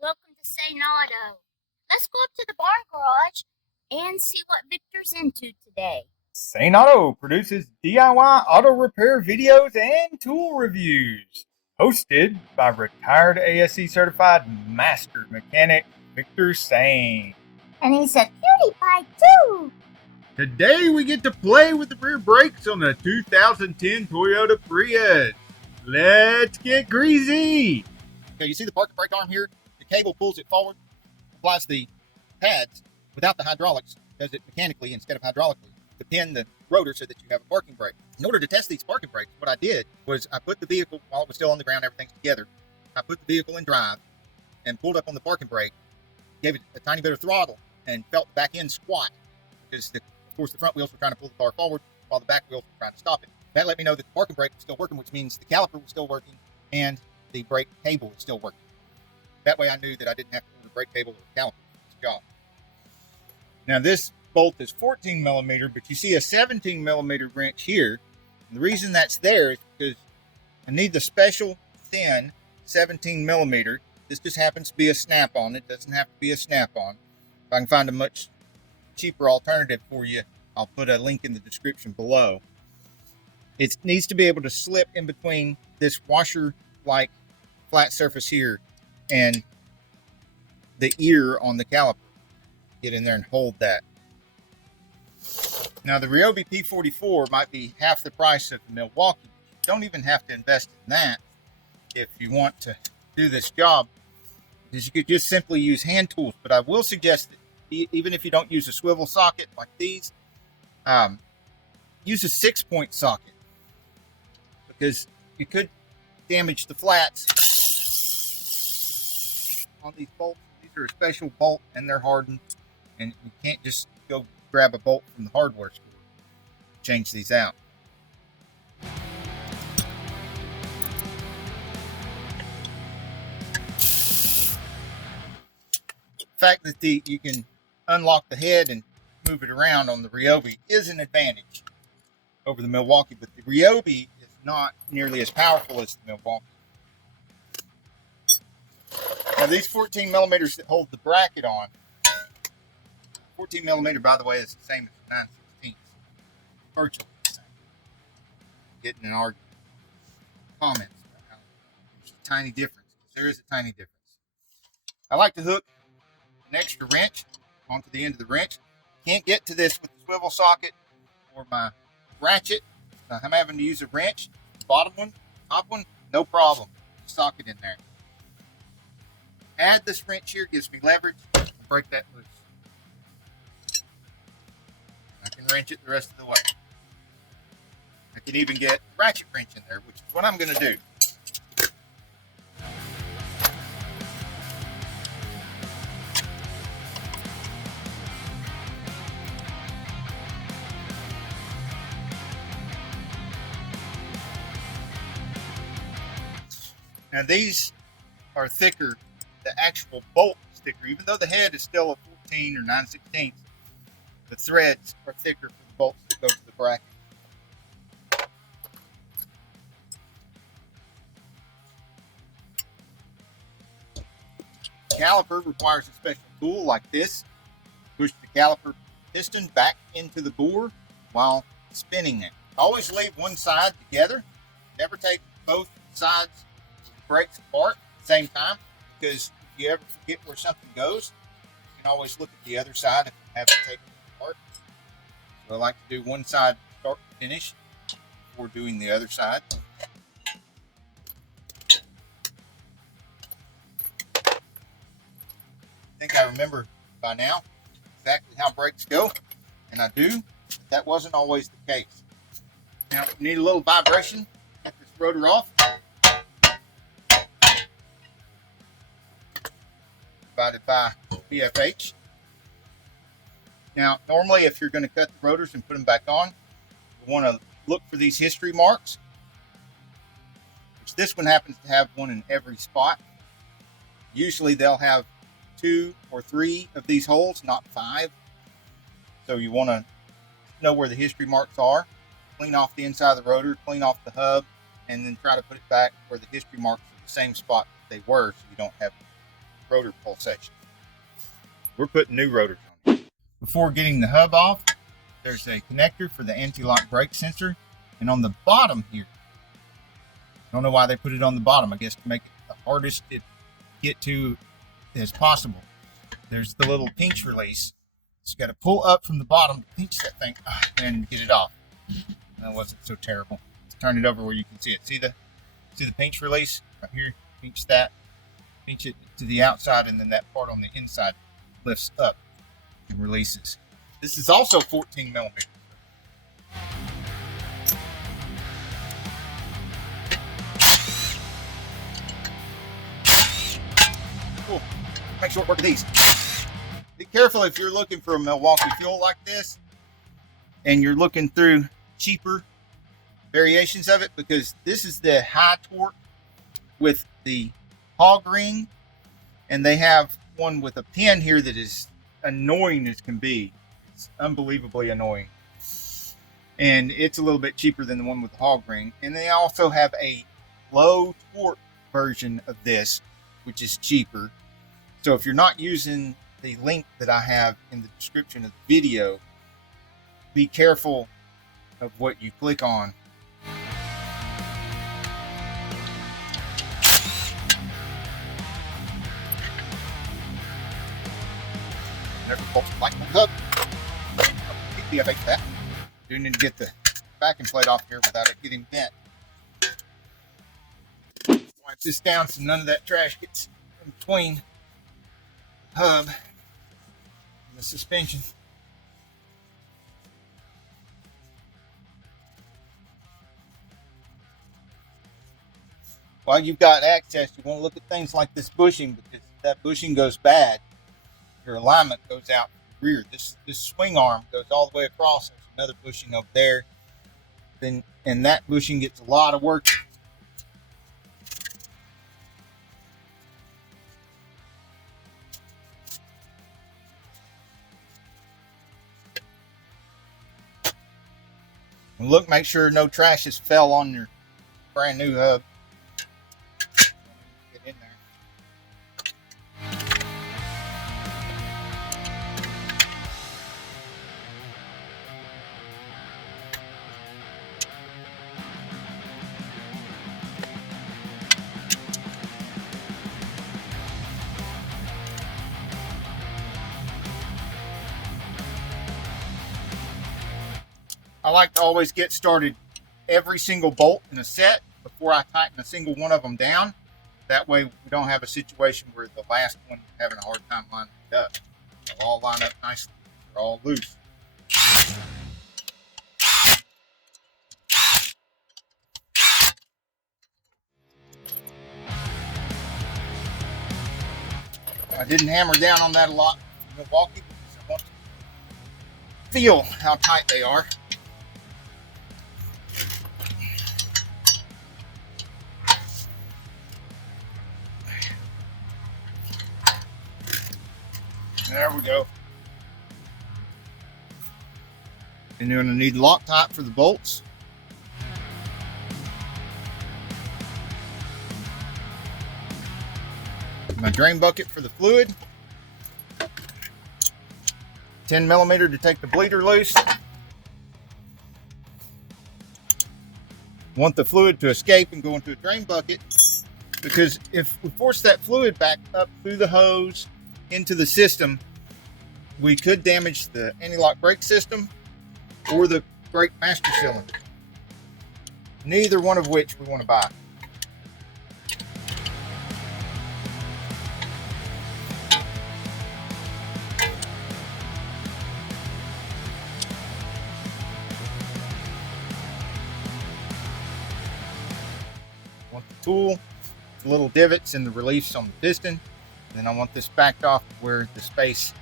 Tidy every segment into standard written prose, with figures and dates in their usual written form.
welcome to Say Auto. Let's go up to the barn garage and see what Victor's into today. Sane Auto produces DIY auto repair videos and tool reviews. Hosted by retired ASE certified master mechanic Victor Sane. And he's a cutie pie too. Today we get to play with the rear brakes on the 2010 Toyota Prius. Let's get greasy. Okay, you see the parking brake arm here? The cable pulls it forward, applies the pads without the hydraulics, does it mechanically instead of hydraulically to pin the rotor so that you have a parking brake. In order to test these parking brakes, what I did was I put the vehicle, while it was still on the ground, everything's together, I put the vehicle in drive and pulled up on the parking brake, gave it a tiny bit of throttle, and felt the back end squat because, of course, the front wheels were trying to pull the car forward while the back wheels were trying to stop it. That let me know that the parking brake was still working, which means the caliper was still working and the brake cable was still working. That way I knew that I didn't have to order a brake cable or a caliper for this job. Now this bolt is 14 millimeter, but you see a 17 millimeter wrench here. And the reason that's there is because I need the special thin 17 millimeter. This just happens to be a snap-on. It doesn't have to be a snap-on. If I can find a much cheaper alternative for you, I'll put a link in the description below. It needs to be able to slip in between this washer-like flat surface here and the ear on the caliper. Get in there and hold that. Now the Ryobi P44 might be half the price of the Milwaukee. You don't even have to invest in that if you want to do this job, because you could just simply use hand tools. But I will suggest that even if you don't use a swivel socket like these, use a 6-point socket, because you could damage the flats on these bolts. These are a special bolt and they're hardened, and you can't just go grab a bolt from the hardware store. Change these out. The fact that you can unlock the head and move it around on the Ryobi is an advantage over the Milwaukee, but the Ryobi is not nearly as powerful as the Milwaukee. Now these 14 millimeters that hold the bracket on, 14 millimeter, by the way, is the same as 9/16. Virtually the same. Getting an argument. Comments about how there's a tiny difference. There is a tiny difference. I like to hook an extra wrench onto the end of the wrench. Can't get to this with the swivel socket or my ratchet. So I'm having to use a wrench. Bottom one, top one, no problem. Socket in there. Add this wrench here, gives me leverage. I'll break that loose. I can wrench it the rest of the way. I can even get a ratchet wrench in there, which is what I'm going to do. Now these are thicker, the actual bolt is thicker, even though the head is still a 14 or 9/16. The threads are thicker for the bolts that go to the bracket. Caliper requires a special tool like this. Push the caliper piston back into the bore while spinning it. Always leave one side together. Never take both sides of the brakes apart at the same time, because if you ever forget where something goes, you can always look at the other side and have it taken apart. So I like to do one side start to finish before doing the other side. I think I remember by now exactly how brakes go, and I do. That wasn't always the case. Now, you need a little vibration. Get this rotor off. Divided by PFH. Now, normally if you're going to cut the rotors and put them back on, you want to look for these history marks, which this one happens to have one in every spot. Usually they'll have 2 or 3 of these holes, not 5. So you want to know where the history marks are. Clean off the inside of the rotor, clean off the hub, and then try to put it back where the history marks are the same spot they were, so you don't have rotor pulsation. We're putting new rotors on it. Before getting the hub off, there's a connector for the anti-lock brake sensor. And on the bottom here, I don't know why they put it on the bottom. I guess to make it the hardest to get to as possible. There's the little pinch release. So you got to pull up from the bottom to pinch that thing and get it off. That wasn't so terrible. Let's turn it over where you can see it. See the pinch release right here? Pinch that. Pinch it to the outside, and then that part on the inside lifts up and releases. This is also 14 millimeters. Cool. Make short work of these. Be careful if you're looking for a Milwaukee fuel like this and you're looking through cheaper variations of it, because this is the high torque with the hog ring, and they have one with a pin here that is annoying as can be. It's unbelievably annoying, and it's a little bit cheaper than the one with the hog ring. And they also have a low torque version of this, which is cheaper. So if you're not using the link that I have in the description of the video, be careful of what you click on. Never pulse the light comes up. Keep the FH that. Do need to get the backing plate off here without it getting bent. Wipe this down so none of that trash gets in between the hub and the suspension. While you've got access, you want to look at things like this bushing, because if that bushing goes bad, your alignment goes out the rear. This swing arm goes all the way across. There's another bushing over there. And that bushing gets a lot of work. And look, make sure no trash has fell on your brand new hub. Get in there. I like to always get started every single bolt in a set before I tighten a single one of them down. That way we don't have a situation where the last one is having a hard time lining it up. They'll all line up nicely. They're all loose. I didn't hammer down on that a lot in Milwaukee because I want to feel how tight they are. There we go. And you're going to need Loctite for the bolts. My drain bucket for the fluid. 10 millimeter to take the bleeder loose. Want the fluid to escape and go into a drain bucket, because if we force that fluid back up through the hose into the system, we could damage the anti-lock brake system or the brake master cylinder, neither one of which we want to buy. Want the tool, the little divots and the reliefs on the piston. And then I want this backed off where the space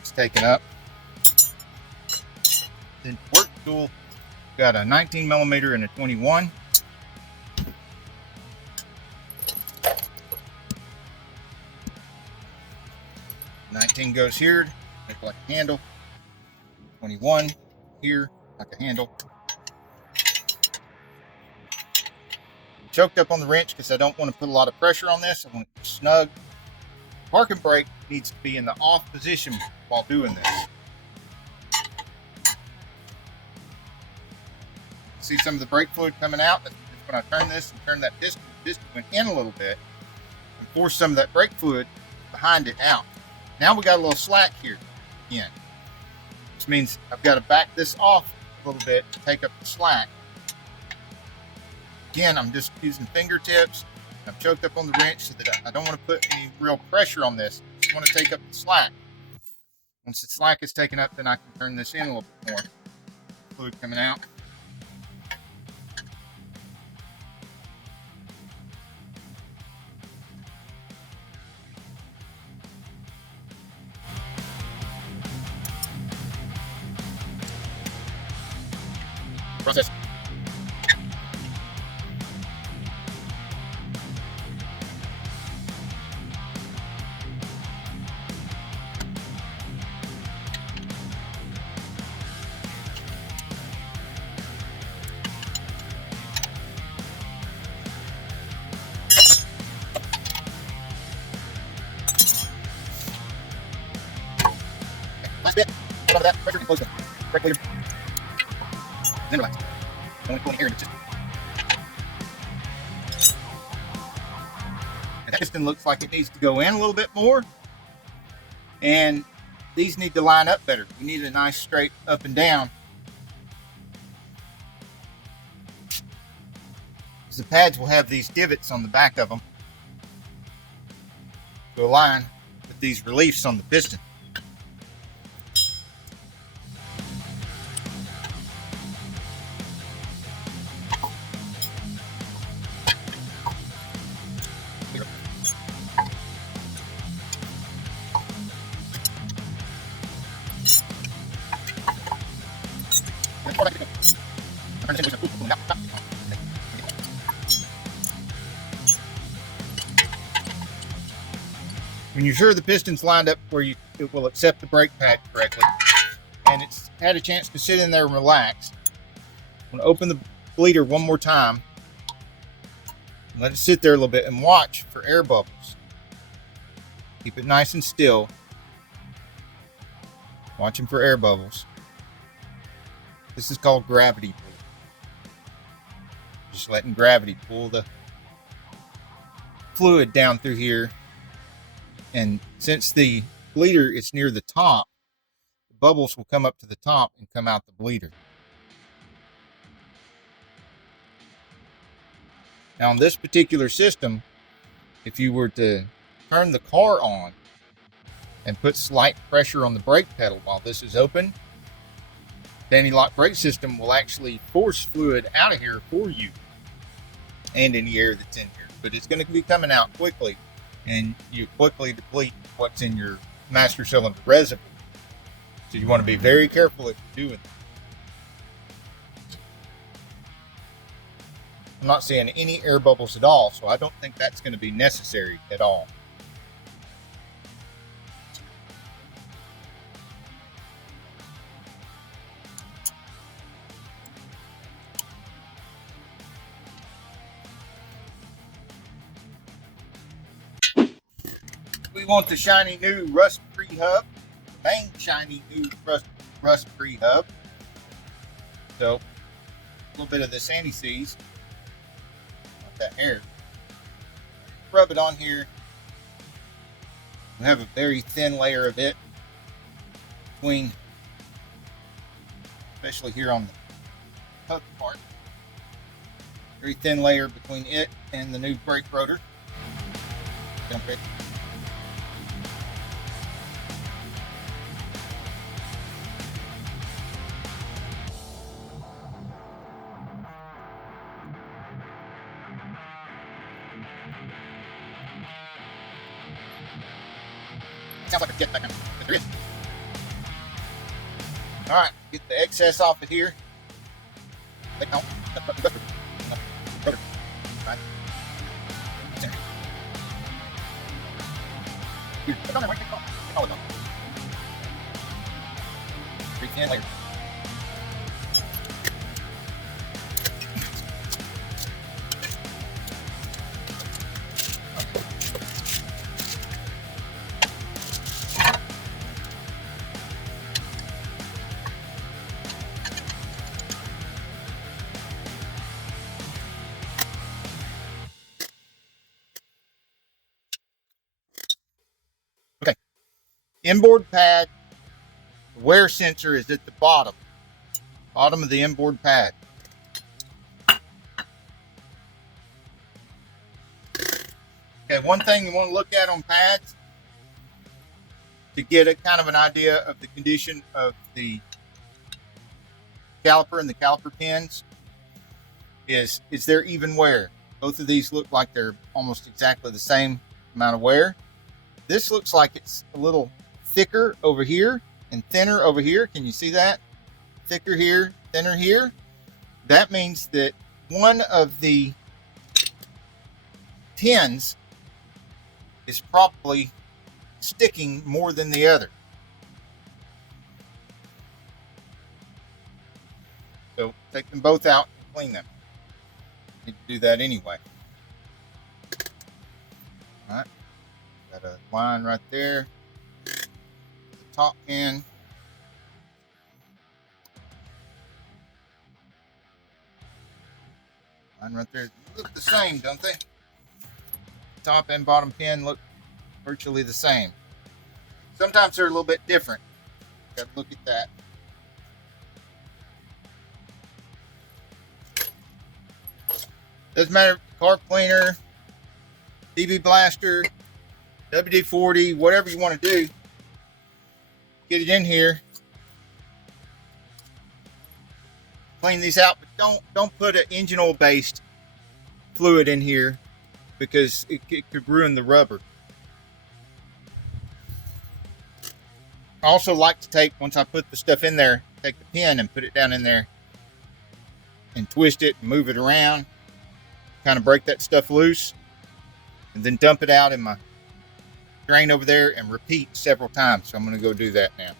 is taken up. Then work tool, got a 19 millimeter and a 21. $19 goes here, make like a handle. 21 here, like a handle. choked up on the wrench because I don't want to put a lot of pressure on this. I want it snug. Parking brake needs to be in the off position while doing this. See some of the brake fluid coming out. That's when I turn this and turn that piston. The piston went in a little bit and forced some of that brake fluid behind it out. Now we got a little slack here again, which means I've got to back this off a little bit to take up the slack. Again, I'm just using fingertips. I'm choked up on the wrench so that I don't want to put any real pressure on this. I just want to take up the slack. Once the slack is taken up, then I can turn this in a little bit more. Fluid coming out. Process. Last bit. Hold on to that. Pressure and close it. Brake leader. Then relax. Don't want to pull any air in it. And that piston looks like it needs to go in a little bit more. And these need to line up better. We need a nice straight up and down. Because the pads will have these divots on the back of them to align with these reliefs on the piston. When you're sure the piston's lined up where it will accept the brake pad correctly, and it's had a chance to sit in there and relax, I'm going to open the bleeder one more time, and let it sit there a little bit and watch for air bubbles. Keep it nice and still, watching for air bubbles. This is called gravity pull. Just letting gravity pull the fluid down through here. And since the bleeder is near the top, the bubbles will come up to the top and come out the bleeder. Now on this particular system, if you were to turn the car on and put slight pressure on the brake pedal while this is open, the anti-lock brake system will actually force fluid out of here for you and any air that's in here. But it's going to be coming out quickly, and you quickly deplete what's in your master cylinder reservoir. So you want to be very careful if you're doing that. I'm not seeing any air bubbles at all, so I don't think that's going to be necessary at all. We want the shiny new rust-free hub. Bang, shiny new rust-free hub. So, a little bit of this anti-seize. That air. Rub it on here. We have a very thin layer of it between, especially here on the hub part. Very thin layer between it and the new brake rotor. Dump it. Sounds like a jet back on, but there is. All right, get the excess off of here. Take out the rotor. Right. There. Here, put it on there, right? Take all of it off. 310 later. inboard pad, the wear sensor is at the bottom of the inboard pad. Okay, one thing you want to look at on pads to get a kind of an idea of the condition of the caliper and the caliper pins is there even wear? Both of these look like they're almost exactly the same amount of wear. This looks like it's a little thicker over here and thinner over here. Can you see that? Thicker here, thinner here. That means that one of the pins is probably sticking more than the other. So take them both out and clean them. Need to do that anyway. All right, got a line right there. The top pin. Line right there. Look the same, don't they? Top and bottom pin look virtually the same. Sometimes they're a little bit different. Got to look at that. Doesn't matter, carb cleaner, DB blaster, WD-40, whatever you want to do. Get it in here. Clean these out, but don't put an engine oil based fluid in here because it could ruin the rubber. I also like to take, once I put the stuff in there, take the pin and put it down in there and twist it and move it around. Kind of break that stuff loose and then dump it out in my drain over there and repeat several times. So I'm going to go do that now.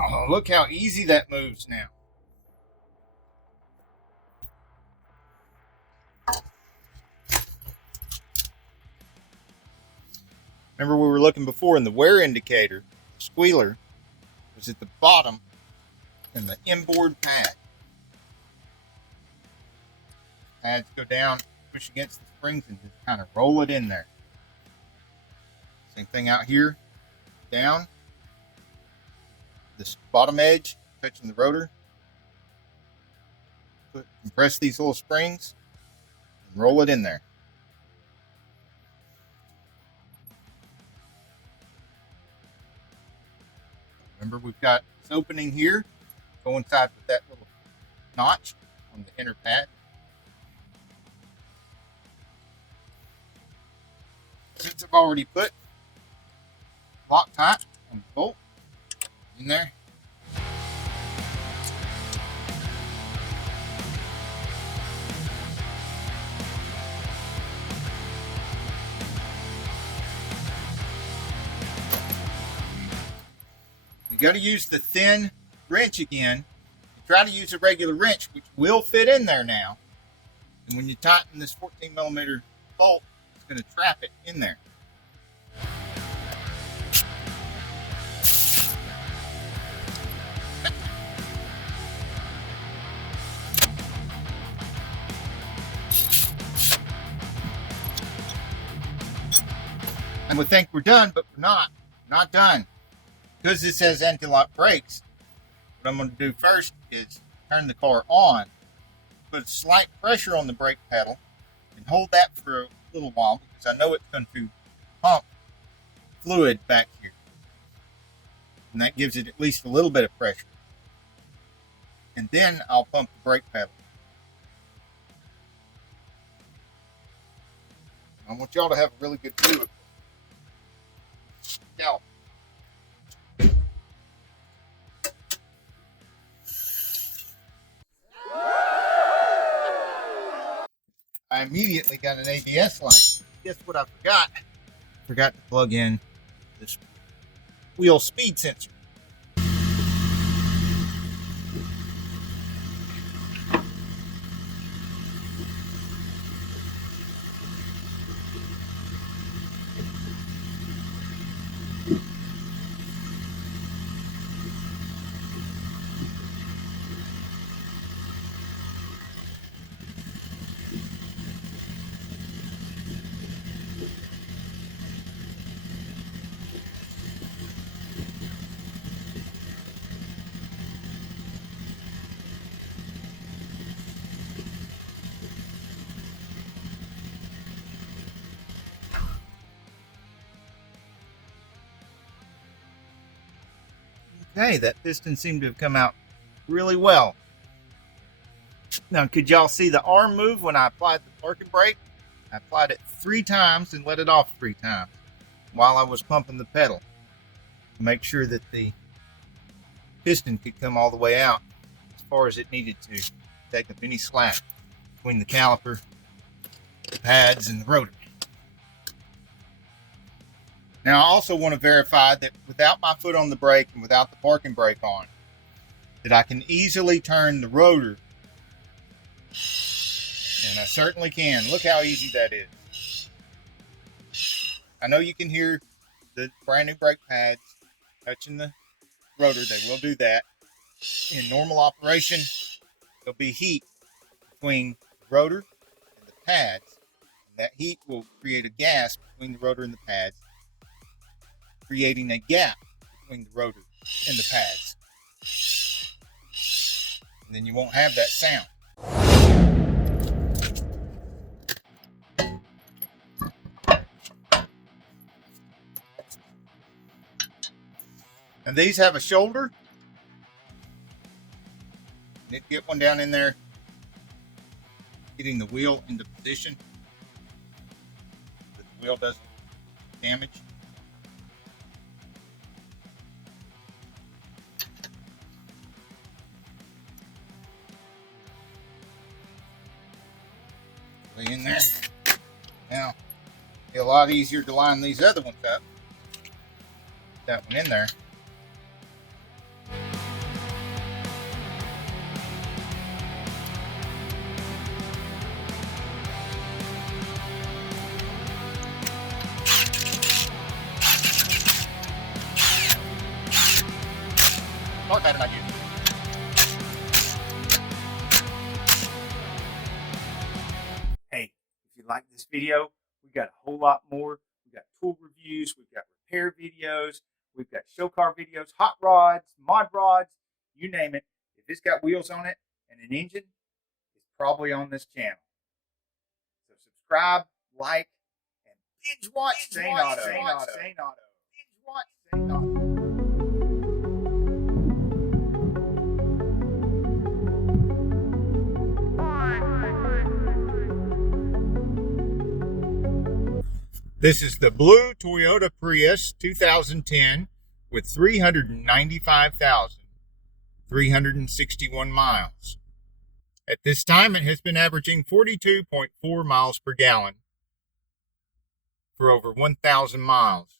Oh, look how easy that moves now. Remember we were looking before in the wear indicator, squealer was at the bottom in the inboard pad. Pads go down, push against the springs and just kind of roll it in there. Same thing out here, down. This bottom edge touching the rotor. Compress these little springs and roll it in there. Remember, we've got this opening here, coincide with that little notch on the inner pad. Since I've already put Loctite on the bolt in there, you got to use the thin wrench again. You try to use a regular wrench, which will fit in there now. And when you tighten this 14 millimeter bolt, it's going to trap it in there. And we think we're done, but we're not. We're not done. Because this has anti-lock brakes, what I'm going to do first is turn the car on, put slight pressure on the brake pedal, and hold that for a little while because I know it's going to pump fluid back here. And that gives it at least a little bit of pressure. And then I'll pump the brake pedal. I want y'all to have a really good view of it. Now, I immediately got an ABS light. Guess what I forgot? Forgot to plug in this wheel speed sensor. Okay, that piston seemed to have come out really well. Now, could y'all see the arm move when I applied the parking brake? I applied it 3 times and let it off 3 times while I was pumping the pedal to make sure that the piston could come all the way out as far as it needed to take up any slack between the caliper, the pads, and the rotor. Now, I also want to verify that without my foot on the brake and without the parking brake on, that I can easily turn the rotor. And I certainly can. Look how easy that is. I know you can hear the brand new brake pads touching the rotor. They will do that. In normal operation, there'll be heat between the rotor and the pads. And that heat will create a gas between the rotor and the pads, creating a gap between the rotor and the pads. And then you won't have that sound. And these have a shoulder. Need to get one down in there, getting the wheel into position so the wheel doesn't damage. In there. Now, it'll be a lot easier to line these other ones up. That one in there. Not bad idea. Hey, if you like this video, we got a whole lot more. We got tool reviews, we've got repair videos, we've got show car videos, hot rods, mod rods, you name it. If it's got wheels on it and an engine, it's probably on this channel. So subscribe, like, and binge watch Sane Auto. Binge watch Sane Auto. This is the blue Toyota Prius 2010 with 395,361 miles. At this time, it has been averaging 42.4 miles per gallon for over 1,000 miles.